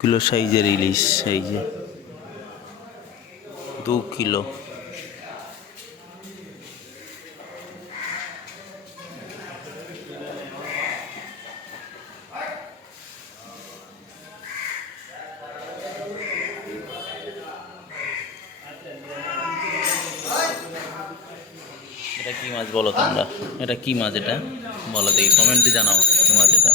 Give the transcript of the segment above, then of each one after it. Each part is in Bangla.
কিলো সাইজের ইলিশ, এই যে 2 কিলো। এটা কি মাছ বলো তোমরা? এটা কি মাছ? এটা বলো দেখি, কমেন্টে জানাও কি মাছ এটা।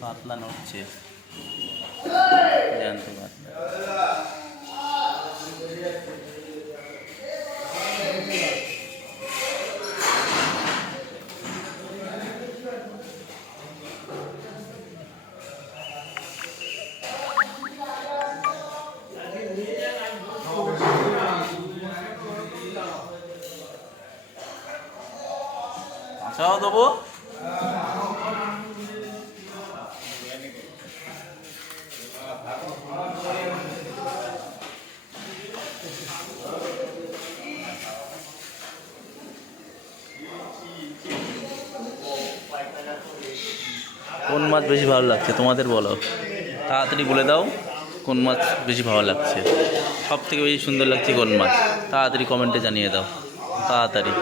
পাতলা নড়ছে, জানতে পারলাম। আসাও দেবো। কোন মাছ বেশি ভালো লাগছে তোমাদের বলো, তাড়াতাড়ি বলে দাও। কোন মাছ বেশি ভালো লাগছে, সব থেকে বেশি সুন্দর লাগছে কোন মাছ? তাড়াতাড়ি কমেন্টে জানিয়ে দাও, তাড়াতাড়ি।